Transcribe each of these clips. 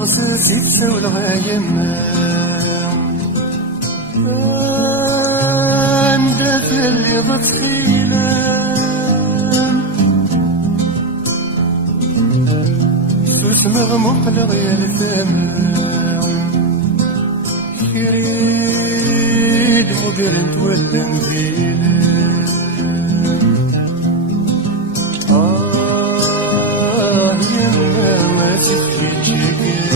غصصي تساول غايم ندافع اللي بطخيلا سوس مغمق لغيا الثمن كريد مدير نتولى نزيل يما ما تفيد شكام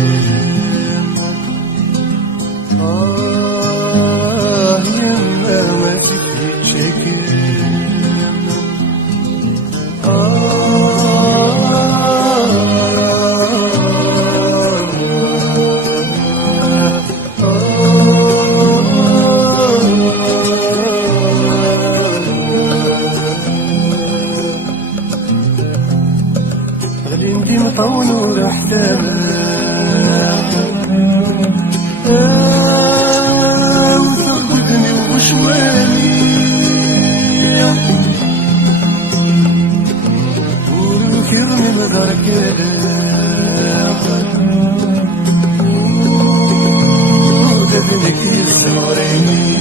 يما ما تفيد شكام غلي مطون وحدام وتغبدني وشواني وركرني مدار كلام وددني كيف صوريني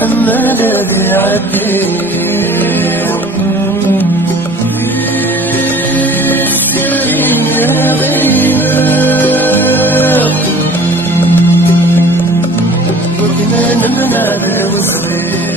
حمد الذي عدي في السرين يا بينا وكنا نمنع بالوصرين